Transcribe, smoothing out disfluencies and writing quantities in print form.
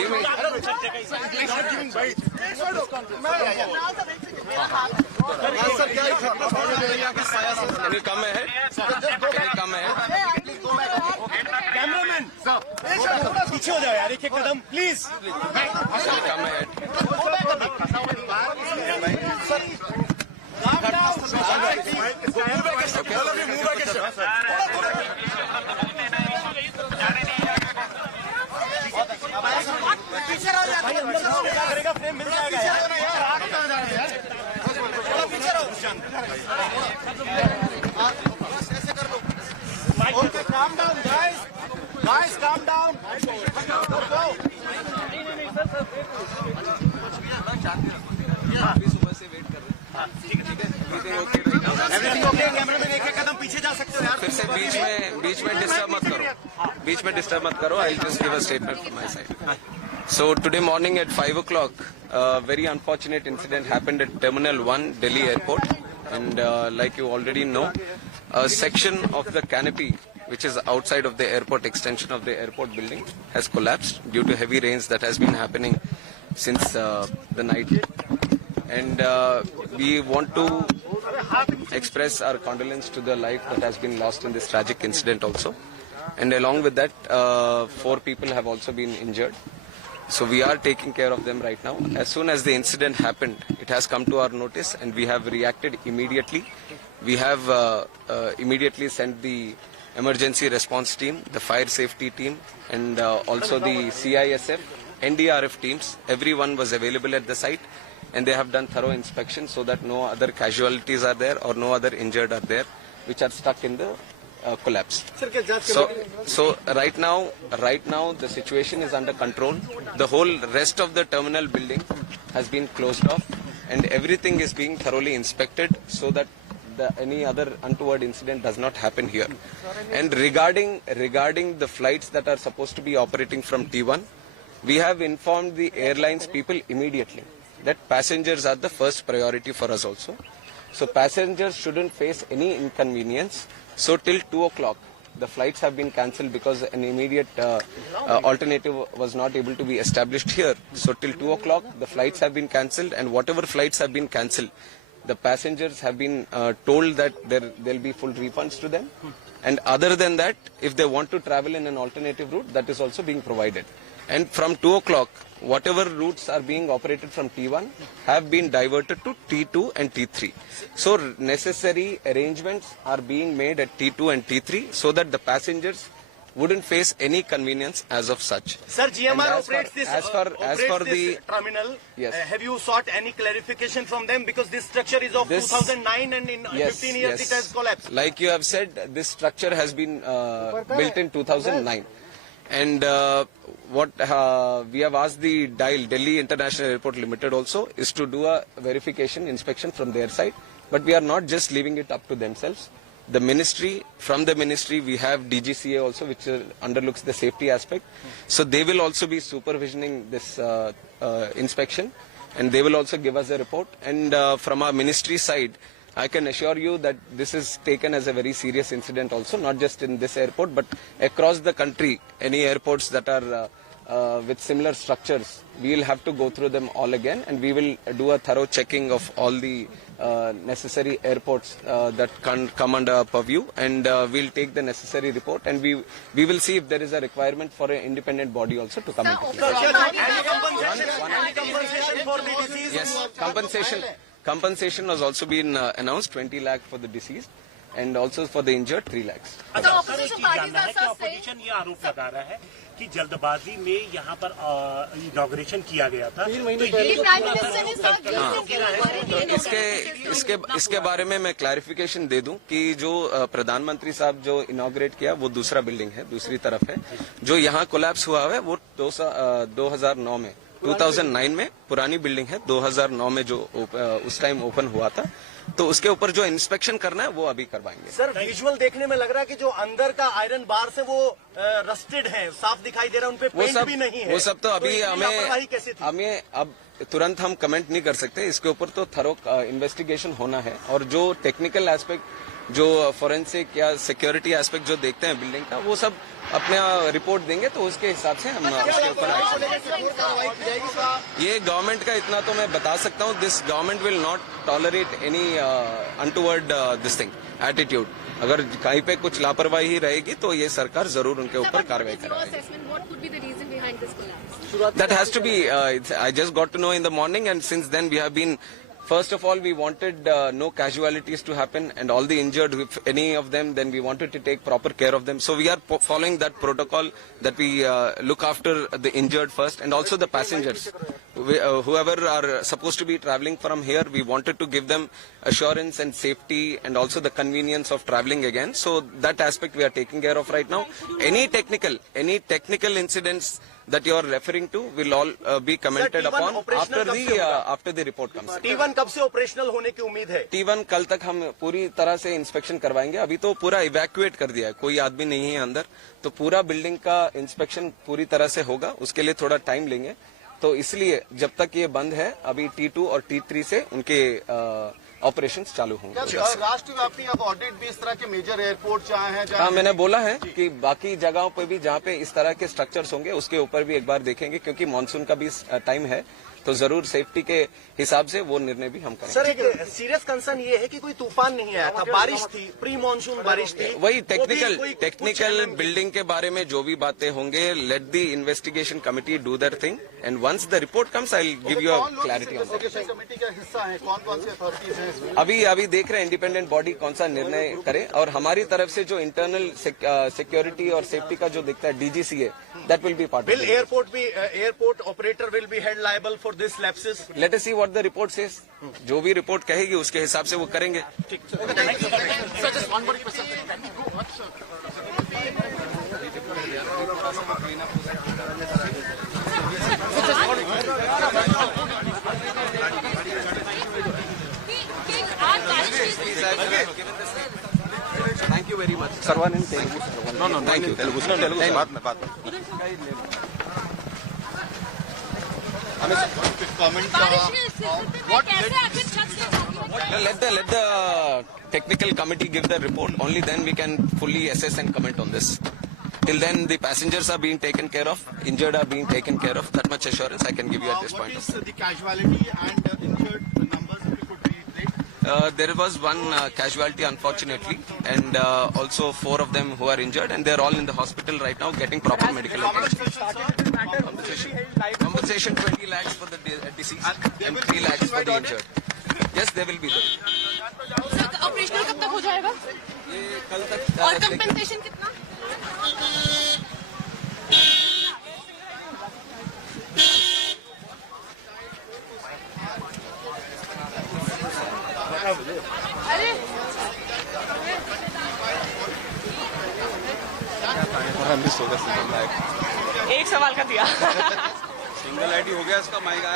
Give me. Can you come ahead? Can you come ahead? Cameraman पीछे हो जाओ यार, एक कदम please. Can you come ahead? करेगा फ्रेम मिल जाएगा यार। Okay, calm down, guys. Guys, calm down. Everything okay? Cameraman एक कदम पीछे जा सकते हो यार। फिर से बीच में डिस्टर्ब मत करो। बीच में डिस्टर्ब मत करो। I'll just give a statement from my side. So today morning at 5 o'clock, a very unfortunate incident happened at Terminal 1, Delhi Airport. And like you already know, a section of the canopy, which is outside of the airport extension of the airport building, has collapsed due to heavy rains that has been happening since the night. And we want to express our condolence to the life that has been lost in this tragic incident also. And along with that, 4 people have also been injured. So we are taking care of them right now. As soon as the incident happened, it has come to our notice and we have reacted immediately. We have immediately sent the emergency response team, the fire safety team, and also the CISF, NDRF teams. Everyone was available at the site and they have done thorough inspection so that no other casualties are there or no other injured are there which are stuck in the collapse. So right now the situation is under control. The whole rest of the terminal building has been closed off and everything is being thoroughly inspected so that any other untoward incident does not happen here. And regarding the flights that are supposed to be operating from T1, we have informed the airlines people immediately that passengers are the first priority for us also. So passengers shouldn't face any inconvenience. So till 2 o'clock, the flights have been cancelled because an immediate alternative was not able to be established here. So till 2 o'clock, the flights have been cancelled, and whatever flights have been cancelled, the passengers have been told that there will be full refunds to them. And other than that, if they want to travel in an alternative route, that is also being provided. And from 2 o'clock, whatever routes are being operated from T1 have been diverted to T2 and T3. So necessary arrangements are being made at T2 and T3 so that the passengers wouldn't face any convenience as of such. Sir, GMR operates this terminal. Yes. Have you sought any clarification from them because this structure is of 2009 and in 15 years it has collapsed? Like you have said, this structure has been built in 2009. And what we have asked the DIAL, Delhi International Airport Limited also, is to do a verification, inspection from their side. But we are not just leaving it up to themselves. The ministry, from the ministry, we have DGCA also, which underlooks the safety aspect. So they will also be supervisioning this inspection, and they will also give us a report. And from our ministry side, I can assure you that this is taken as a very serious incident also, not just in this airport, but across the country, any airports that are with similar structures, we will have to go through them all again, and we will do a thorough checking of all the necessary airports that can come under our purview, and we'll take the necessary report, and we will see if there is a requirement for an independent body also to come into play. Any compensation for the deceased? Yes, compensation has also been announced, 20 lakh for the deceased, and also for the injured 3 lakhs. Opposition ये आरोप लगा रहा है कि जल्दबाजी में यहाँ पर इनॉग्रेशन किया गया था। इसके बारे में मैं क्लैरिफिकेशन दे दूं कि जो प्रधानमंत्री साहब जो इनॉग्रेट किया वो दूसरा बिल्डिंग है, दूसरी तरफ है। जो यहाँ कोलैप्स हुआ है वो 2009 में 2009 में पुरानी बिल्डिंग है, 2009 में जो उस टाइम ओपन हुआ था, तो उसके ऊपर जो इंस्पेक्शन करना है वो अभी करवाएंगे। सर, विजुअल देखने में लग रहा है कि जो अंदर का आयरन बार से वो रस्टेड है, साफ दिखाई दे रहा है, उनपे पेंट भी नहीं है। वो सब तो अभी हमें अब तुरंत हम कमेंट नहीं कर सकते। इसके ऊपर तो थरो इन्वेस्टिगेशन होना है, और जो टेक्निकल एस्पेक्ट जो फोरेंसिक या सिक्योरिटी एस्पेक्ट जो देखते हैं बिल्डिंग का, वो सब अपना रिपोर्ट देंगे तो उसके हिसाब से हम उसके ऊपर ये गवर्नमेंट का इतना तो मैं बता सकता हूँ, this government will not tolerate any untoward this thing attitude. अगर कहीं पे कुछ लापरवाही रहेगी तो ये सरकार जरूर उनके ऊपर कार्रवाई कराएगी। That has to be, I just got to know in the morning, and since then we have been, first of all, we wanted no casualties to happen, and all the injured, if any of them, then we wanted to take proper care of them. So we are following that protocol that we look after the injured first, and also the passengers. Whoever are supposed to be traveling from here, we wanted to give them assurance and safety, and also the convenience of traveling again. So that aspect we are taking care of right now. Any technical incidents that you are referring to will all be commented T1 upon operational after the report comes. T1 कब से operational होने की उम्मीद है? T1 कल तक हम पूरी तरह से इंस्पेक्शन करवाएंगे। अभी तो पूरा इवैक्यूएट कर दिया है, कोई आदमी नहीं है अंदर, तो पूरा बिल्डिंग का इंस्पेक्शन पूरी तरह से होगा। उसके लिए थोड़ा टाइम लेंगे, तो इसलिए जब तक ये बंद है, अभी T2 और T3 से उनके ऑपरेशंस चालू होंगे। राष्ट्रव्यापी अब ऑडिट भी इस तरह के मेजर एयरपोर्ट जहाँ हैं, हाँ, मैंने बोला है कि बाकी जगहों पे भी जहाँ पे इस तरह के स्ट्रक्चर्स होंगे उसके ऊपर भी एक बार देखेंगे, क्योंकि मानसून का भी टाइम है, तो जरूर सेफ्टी के हिसाब से वो निर्णय भी हम करेंगे। सर, एक सीरियस कंसर्न ये है कि कोई तूफान नहीं आया था, बारिश थी, प्री मानसून बारिश थी। वही टेक्निकल बिल्डिंग के बारे में जो भी बातें होंगे, let the investigation committee do their thing, and once the report comes I will give you a clarity on that. Committee का हिस्सा है, कौन कौन से अथॉरिटीज हैं इसमें? अभी देख रहे हैं इंडिपेंडेंट बॉडी कौन सा निर्णय करे, और हमारी तरफ से जो इंटरनल सिक्योरिटी और सेफ्टी का जो दिखता है DGCA, that will be part. Will airport operator will be held liable for this lapses? Let us see what the report says. जो भी रिपोर्ट कहेगी उसके हिसाब से वो करेंगे। Thank you very much. Sarbananda Telugu. No thank you. Telugu बाद में Let the technical committee give the report. Only then we can fully assess and comment on this. Till then, the passengers are being taken care of, injured are being taken care of. That much assurance I can give you at this point. What is the casualty and injured numbers, if you could reiterate? There was one casualty, unfortunately, and also 4 of them who are injured, and they're all in the hospital right now getting proper medical attention. Compensation 20 lakhs for the deceased and 3 lakhs for the injured. Yes, they will be there. Sir, operational कब तक हो जाएगा? ये कल तक। और compensation कितना? अरे मिस होगा सिंगल एक सवाल का दिया। सिंगल आईडी हो गया इसका माइक आया।